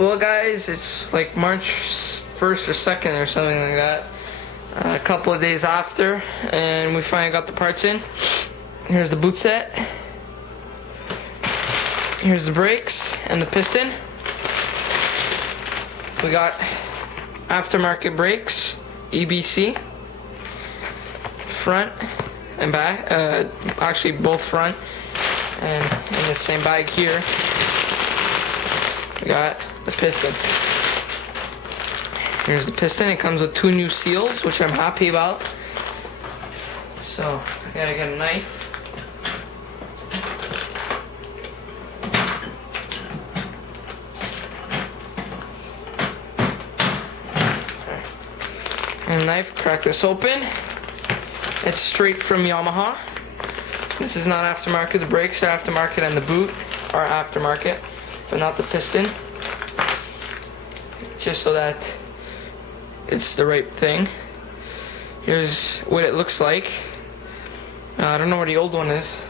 Well guys, it's like March 1st or 2nd or something like that. A couple of days after, and we finally got the parts in. Here's the boot set. Here's the brakes and the piston. We got aftermarket brakes, EBC, front and back, actually both front, and in the same bag here we got the piston. Here's the piston. It comes with 2 new seals, which I'm happy about. So I gotta get a knife. And a knife, crack this open. It's straight from Yamaha. This is not aftermarket. The brakes are aftermarket and the boot are aftermarket, but not the piston. Just so that it's the right thing. Here's what it looks like. I don't know where the old one is.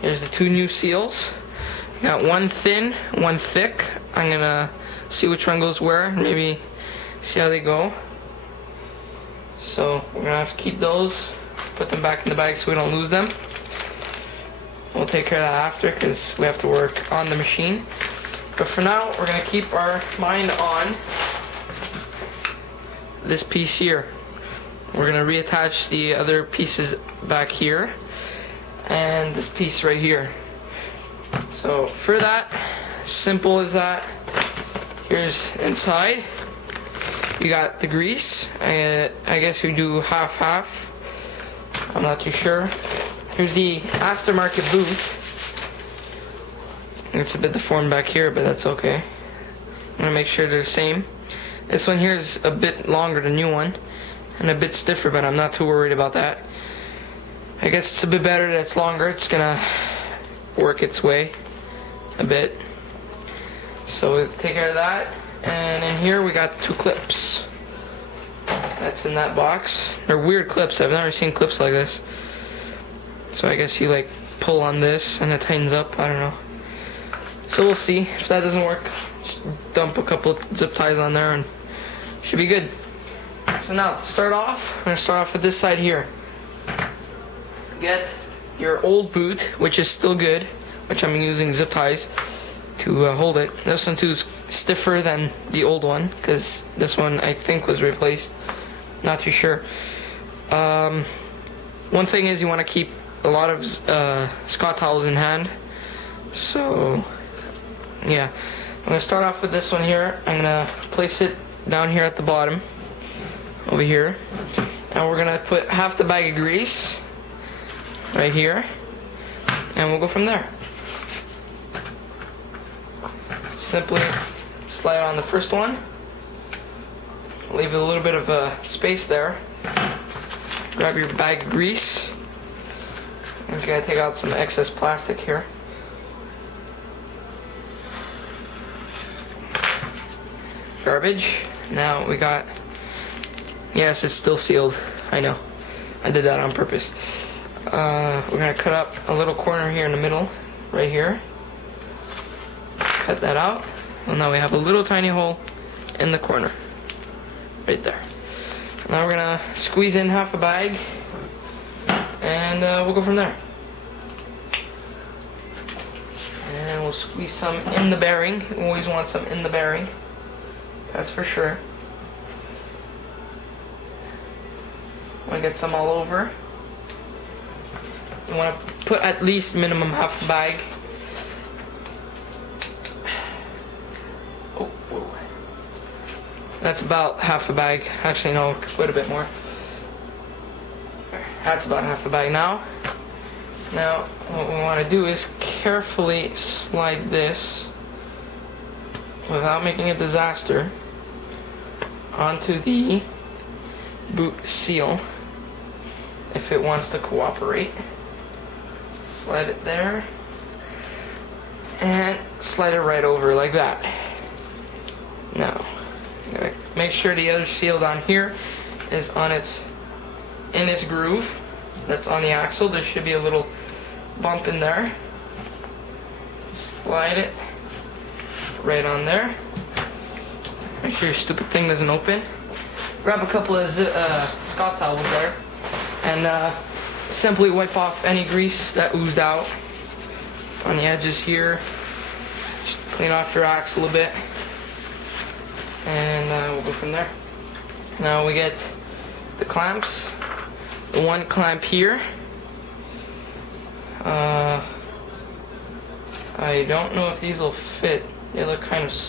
Here's the 2 new seals. Got one thin, one thick. I'm gonna see which one goes where, maybe see how they go. So we're gonna have to keep those, put them back in the bag so we don't lose them. We'll take care of that after because we have to work on the machine. But for now, we're gonna keep our mind on this piece here. We're gonna reattach the other pieces back here and this piece right here. So for that, simple as that. Here's inside. You got the grease. I guess you do half. I'm not too sure. Here's the aftermarket boot. It's a bit deformed back here, but that's okay. I'm gonna make sure they're the same. This one here is a bit longer than the new one, and a bit stiffer, but I'm not too worried about that. I guess it's a bit better that it's longer. It's gonna work its way a bit. So we'll take care of that. And in here we got 2 clips. That's in that box. They're weird clips. I've never seen clips like this. So I guess you like pull on this and it tightens up. I don't know. So we'll see. If that doesn't work, just dump a couple of zip ties on there and should be good. So now to start off, I'm going to start off with this side here. Get your old boot, which is still good, which I'm using zip ties to hold it. This one too is stiffer than the old one because this one I think was replaced. Not too sure. One thing is you want to keep a lot of Scott towels in hand. So yeah, I'm going to start off with this one here. I'm going to place it down here at the bottom over here, and we're going to put half the bag of grease right here, and we'll go from there. Simply slide on the first one, leave a little bit of space there, grab your bag of grease. I'm just going to take out some excess plastic here. Garbage. Now we got, yes, it's still sealed. I know, I did that on purpose. We're going to cut up a little corner here in the middle, right here. Cut that out. Well, now we have a little tiny hole in the corner right there. Now we're gonna squeeze in half a bag and we'll go from there. And we'll squeeze some in the bearing. You always want some in the bearing, that's for sure. Want to get some all over. You want to put at least minimum half a bag. That's about half a bag. Actually, no, quite a bit more. That's about half a bag now. Now, what we want to do is carefully slide this, without making a disaster, onto the boot seal, if it wants to cooperate. Slide it there, and slide it right over like that. Now, gotta make sure the other seal down here is on in its groove. That's on the axle. There should be a little bump in there. Slide it right on there. Make sure your stupid thing doesn't open. Grab a couple of Scott towels there, and simply wipe off any grease that oozed out on the edges here. Just clean off your axle a bit, and we'll go from there. Now we get the clamps. The one clamp here. I don't know if these will fit. They look kind of small.